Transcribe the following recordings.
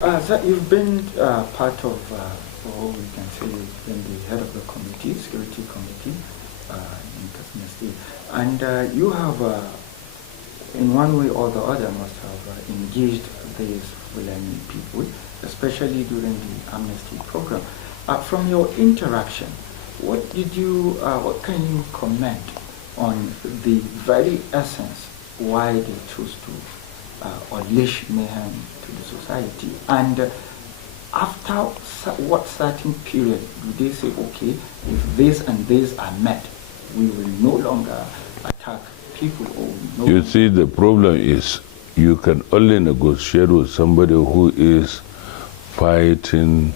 So you've been part of, or we can say you've been the head of the committee, security committee in Katsina State. And you have, in one way or the other, must have engaged these Fulani people, especially during the Amnesty program. From your interaction, what can you comment on the very essence why they chose to unleash mayhem to the society, and after what certain period do they say, okay, if this and this are met, we will no longer attack people? Or you see, the problem is you can only negotiate with somebody who is fighting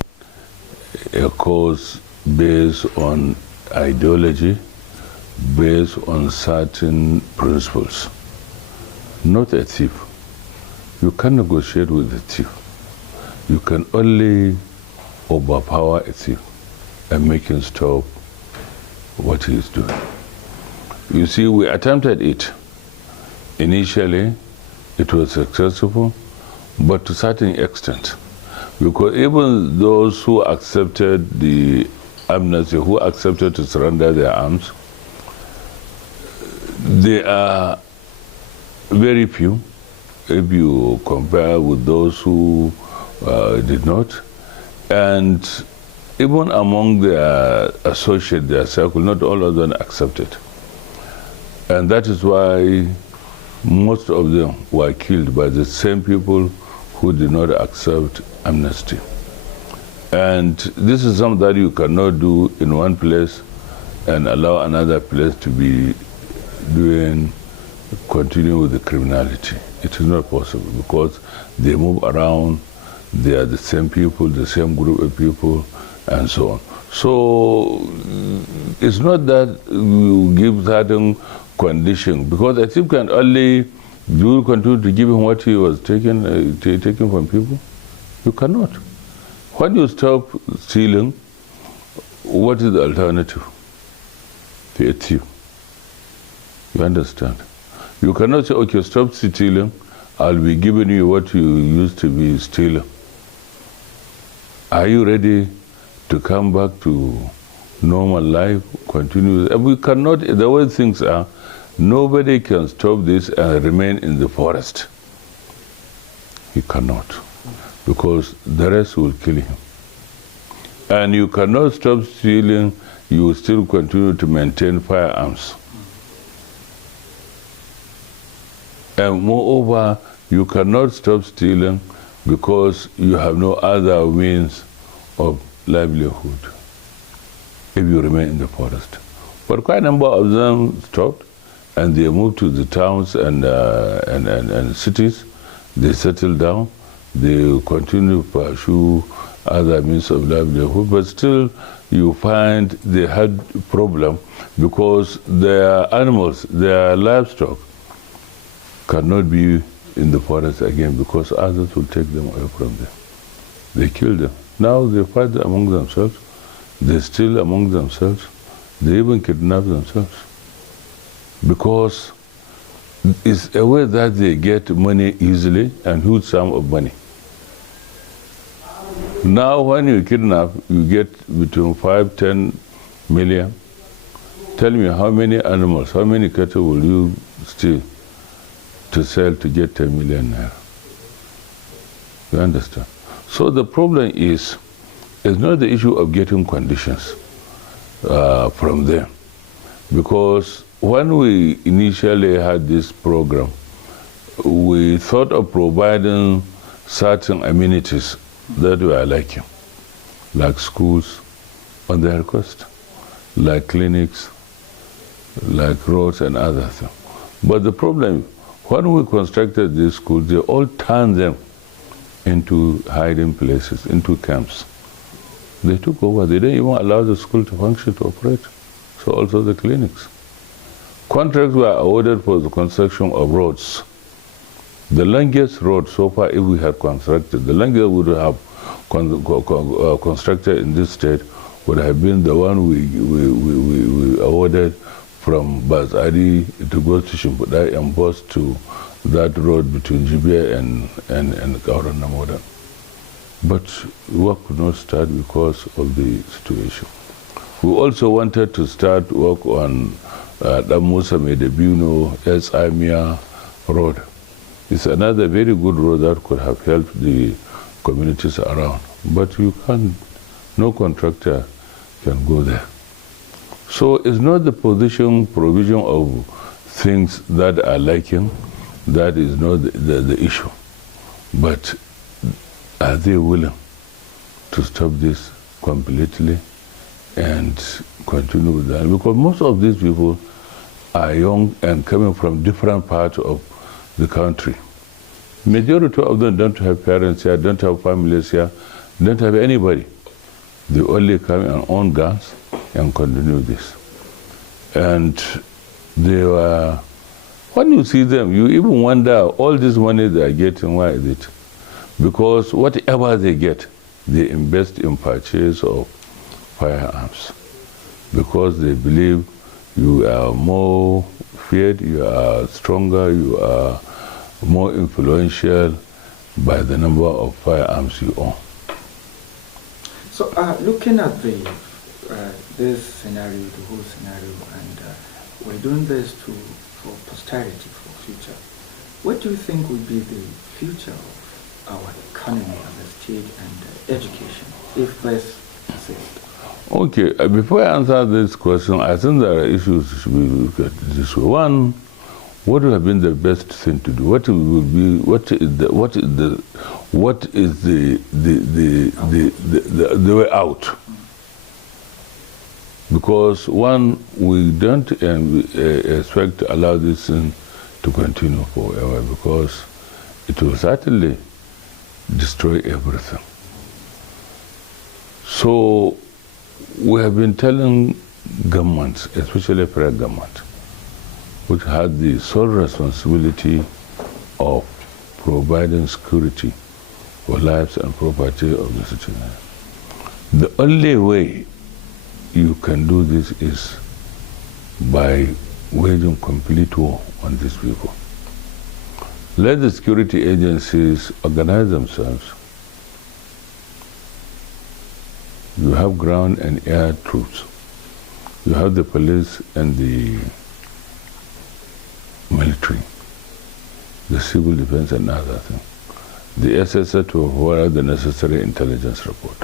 a cause based on ideology, based on certain principles, not a thief. You can't negotiate with a thief. You can only overpower a thief and make him stop what he is doing. You see, we attempted it. Initially, it was successful, but to a certain extent. Because even those who accepted the amnesty, who accepted to surrender their arms, they are very few if you compare with those who did not. And even among their associates, their circle, not all of them accepted. And that is why most of them were killed by the same people who did not accept amnesty. And this is something that you cannot do in one place and allow another place to be continue with the criminality. It is not possible because they move around, they are the same people, the same group of people, and so on. So it's not that you give certain condition, because a thief can only do continue to give him what he was taking from people. You cannot. When you stop stealing, what is the alternative to a thief? You understand? You cannot say, okay, stop stealing, I'll be giving you what you used to be stealing. Are you ready to come back to normal life, continue? And we cannot, the way things are, nobody can stop this and remain in the forest. He cannot, because the rest will kill him. And you cannot stop stealing, you will still continue to maintain firearms. And moreover, you cannot stop stealing because you have no other means of livelihood if you remain in the forest. But quite a number of them stopped and they moved to the towns and cities. They settled down. They continue to pursue other means of livelihood, but still you find they had a problem because their animals, their livestock, cannot be in the forest again because others will take them away from them. They kill them. Now they fight among themselves. They steal among themselves. They even kidnap themselves. Because it's a way that they get money easily and huge sum of money. Now when you kidnap, you get between 5-10 million. Tell me how many animals, how many cattle will you steal to sell to get 10 million naira? You understand? So the problem is, it's not the issue of getting conditions from them. Because when we initially had this program, we thought of providing certain amenities that were lacking, like schools on their coast, like clinics, like roads and other things. But the problem, when we constructed these schools, they all turned them into hiding places, into camps. They took over. They didn't even allow the school to function, to operate. So also the clinics. Contracts were awarded for the construction of roads. The longest road so far, if we had constructed, the longest we would have constructed in this state would have been the one we awarded from Bazari to go to Shimpuda and bus to that road between Jibia and Kauran Namodan. But work could not start because of the situation. We also wanted to start work on Damusa Medebino, Amia Road. It's another very good road that could have helped the communities around. But you can't, no contractor can go there. So it's not the provision of things that are lacking, that is not the issue. But are they willing to stop this completely and continue with that? Because most of these people are young and coming from different parts of the country. Majority of them don't have parents here, don't have families here, don't have anybody. They only come and own guns and continue this. And they were, when you see them, you even wonder, all this money they are getting, why is it? Because whatever they get, they invest in purchase of firearms. Because they believe you are more feared, you are stronger, you are more influential by the number of firearms you own. So looking at this scenario, the whole scenario, and we're doing this for posterity, for future, what do you think would be the future of our economy as a state and education, if this persists? Okay, before I answer this question, I think there are issues should be looked at this way. One, what would have been the best thing to do? What is the way out? Because one, we don't expect to allow this thing to continue forever, because it will certainly destroy everything. So we have been telling governments, especially federal government, which has the sole responsibility of providing security for lives and property of the citizens. The only way you can do this is by waging complete war on these people. Let the security agencies organize themselves. You have ground and air troops. You have the police and the military, the civil defense and other things. The SSA to provide the necessary intelligence report.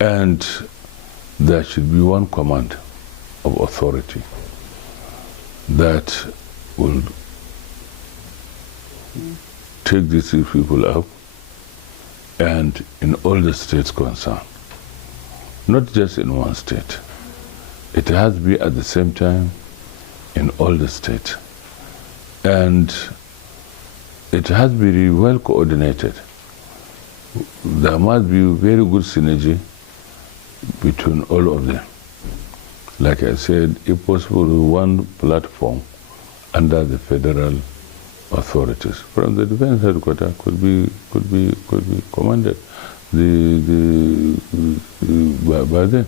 And there should be one command of authority that will take these people up, and in all the states concerned, not just in one state. It has to be at the same time in all the states. And it has to be well coordinated. There must be very good synergy between all of them. Like I said, if possible, one platform under the federal authorities. From the defense headquarters could be commanded by them.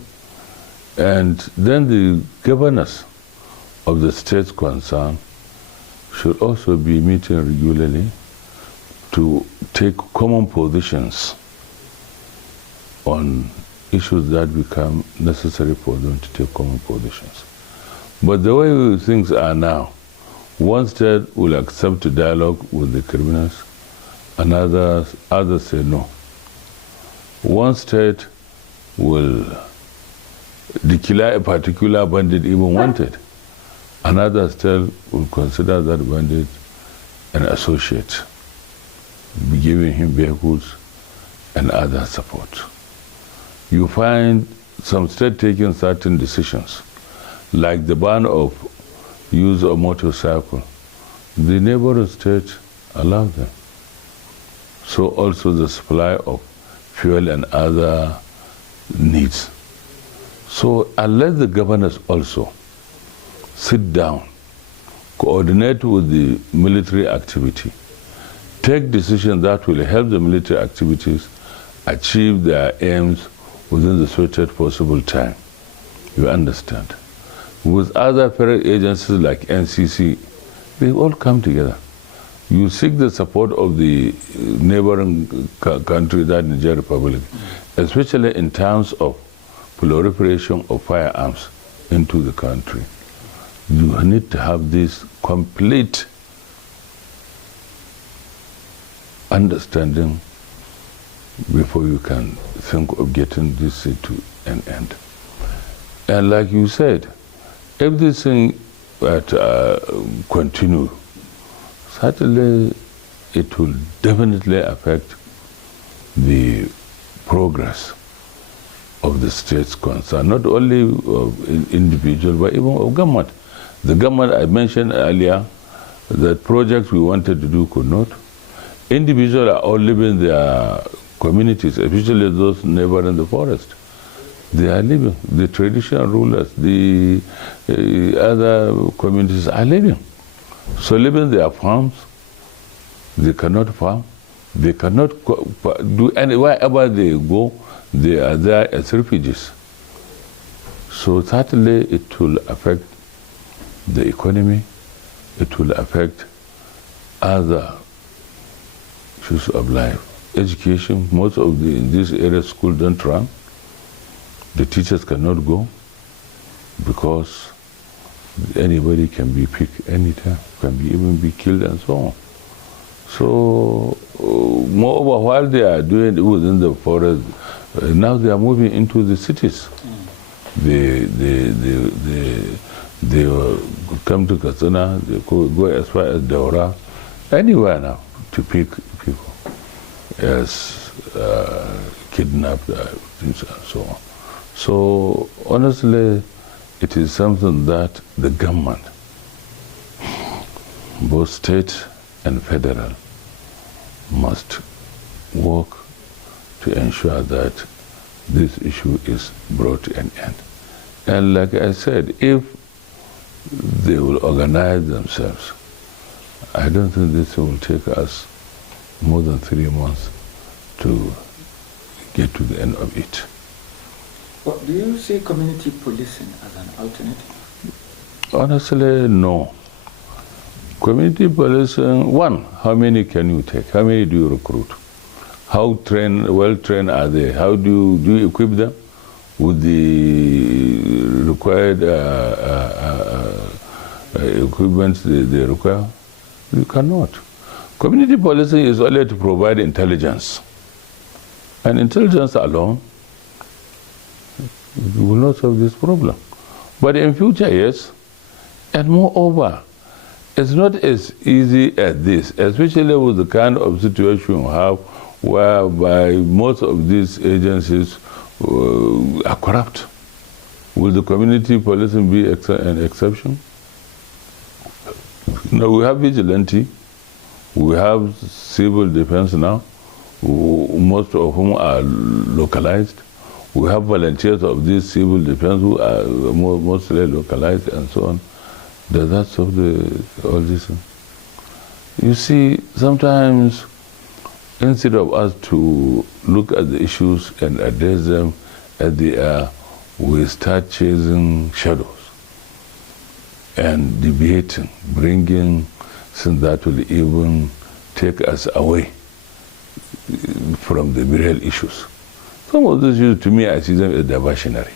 And then the governors of the states concerned should also be meeting regularly to take common positions on issues that become necessary for them to take common positions. But the way things are now, one state will accept to dialogue with the criminals, and others say no. One state will declare a particular bandit even wanted. Another state will consider that bandit an associate, be giving him vehicles and other support. You find some states taking certain decisions, like the ban of use of motorcycle. The neighboring states allow them. So also the supply of fuel and other needs. So unless the governors also sit down, coordinate with the military activity, take decisions that will help the military activities achieve their aims within the shortest possible time. You understand? With other federal agencies like NCC, they all come together. you seek the support of the neighboring country, that Niger Republic, especially in terms of proliferation of firearms into the country. You need to have this complete understanding before you can think of getting this to an end. And like you said, if this thing continue, certainly it will definitely affect the progress of the states concerned, not only of individual, but even of government. The government I mentioned earlier, that projects we wanted to do could not. Individuals are all living their communities, especially those neighboring the forest. They are living. The traditional rulers, the other communities are living. So living their farms, they cannot farm, they cannot do any, wherever they go, they are there as refugees. So certainly it will affect the economy, it will affect other issues of life. Education, most of in this area schools don't run. The teachers cannot go because anybody can be picked anytime, can be even be killed and so on. So moreover, while they are doing it within the forest, now they are moving into the cities. They come to Katsina, they go as far as Daura, anywhere now to pick people as kidnapped things and so on. So honestly, it is something that the government, both state and federal, must work to ensure that this issue is brought to an end. And like I said, if they will organize themselves, I don't think this will take us more than 3 months to get to the end of it. Well, do you see community policing as an alternative? Honestly, no. Community policing, one, how many can you take? How many do you recruit? How well trained are they? How do you equip them with the required equipment they require? You cannot. Community policing is only to provide intelligence. And intelligence alone will not solve this problem. But in future, yes. And moreover, it's not as easy as this, especially with the kind of situation we have whereby most of these agencies are corrupt. Will the community policing be an exception? No, we have vigilante, we have civil defense now, most of whom are localized. We have volunteers of this civil defense who are mostly localized and so on. Does that solve all this? You see, sometimes instead of us to look at the issues and address them as they are, we start chasing shadows and debating, bringing things that will even take us away from the real issues. Some of these issues, to me, I see them as diversionary.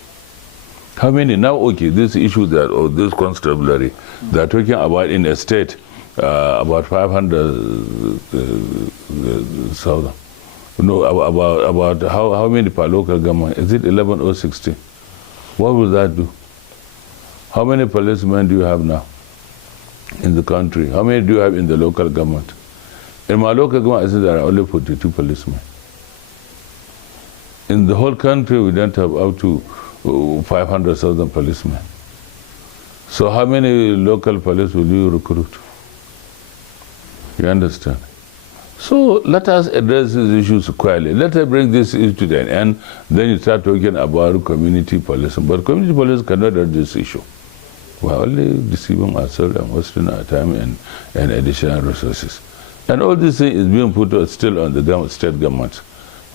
How many now? Okay, this issue that or this constabulary, they're talking about in a state about 500,000. No, about how many per local government? Is it 11 or 16? What will that do? How many policemen do you have now in the country? How many do you have in the local government? In my local government, I said there are only 42 policemen. In the whole country, we don't have up to 500,000 policemen. So how many local police will you recruit? You understand? So let us address these issues squarely. Let us bring this issue to an end. Then you start talking about community policing. But community police cannot address this issue. We are only deceiving ourselves and wasting our time and additional resources. And all this thing is being put still on the state government.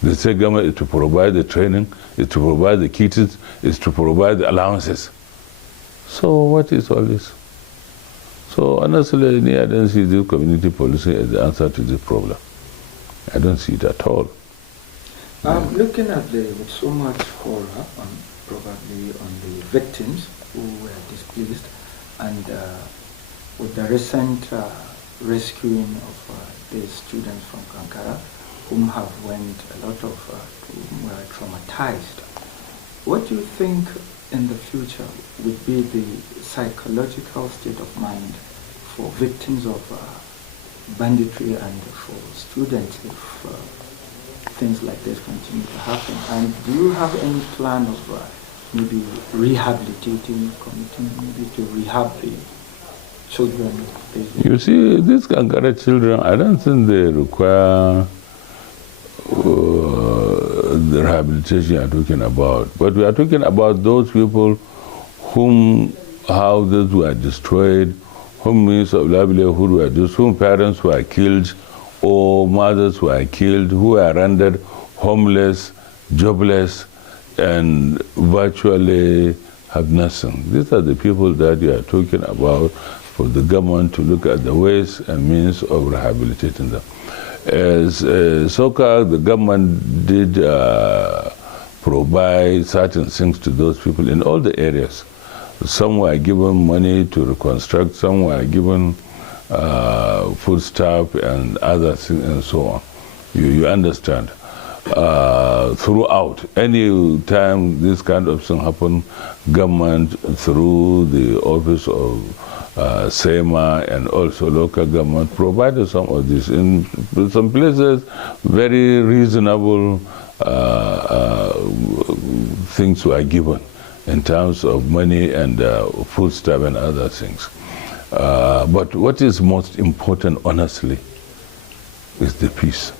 The state government is to provide the training, is to provide the kits, is to provide the allowances. So what is all this? So honestly, I don't see this community policing as the answer to this problem. I don't see it at all. Looking at with so much horror probably on the victims who were displaced, and with the recent rescuing of these students from Kankara, whom have went a lot of whom were traumatized, what do you think in the future would be the psychological state of mind for victims of banditry and for students if things like this continue to happen? And do you have any plan of maybe rehabilitating, committing maybe to rehab the children? You see, these Kankara children, I don't think they require the rehabilitation you are talking about. But we are talking about those people whom houses were destroyed, whom means of livelihood were destroyed, whom parents were killed, or mothers were killed, who were rendered homeless, jobless, and virtually have nothing. These are the people that you are talking about for the government to look at the ways and means of rehabilitating them. As SOCA, the government did provide certain things to those people in all the areas. Some were given money to reconstruct, some were given food stuff and other things and so on. You understand? Throughout, any time this kind of thing happen, government through the office of SEMA and also local government provided some of this. In some places, very reasonable things were given in terms of money and food stuff and other things. But what is most important, honestly, is the peace.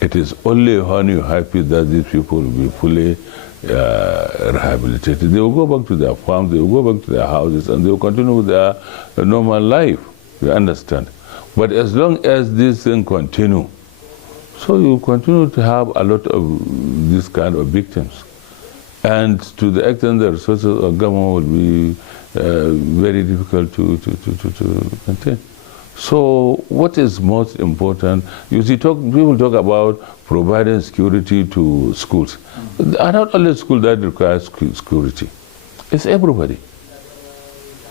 It is only when you have peace that these people will be fully rehabilitated. They will go back to their farms, they will go back to their houses, and they will continue with their normal life. You understand? But as long as this thing continue, so you will continue to have a lot of this kind of victims. And to the extent the resources of government will be very difficult to contain. So what is most important? You see, people talk about providing security to schools. Are not only schools that require security. It's everybody.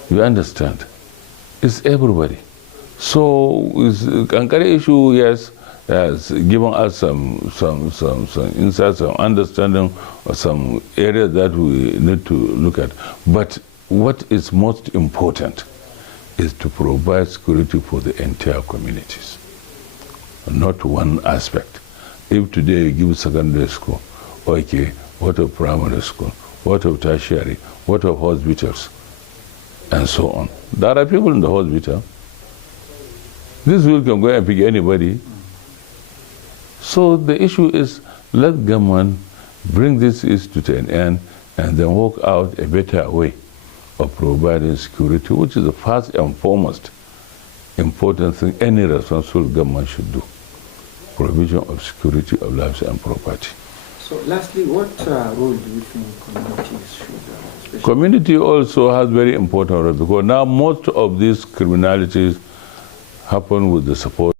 You understand? It's everybody. So Kankara issue, yes, has given us some insights, some understanding of some areas that we need to look at. But what is most important is to provide security for the entire communities, not one aspect. If today you give secondary school, okay, what of primary school, what of tertiary, what of hospitals, and so on. There are people in the hospital. This will can go and pick anybody. So the issue is, let government bring this issue to an end and then work out a better way of providing security, which is the first and foremost important thing any responsible government should do. Provision of security of lives and property. So lastly, what role do you think communities should play? Community also has very important role, because now most of these criminalities happen with the support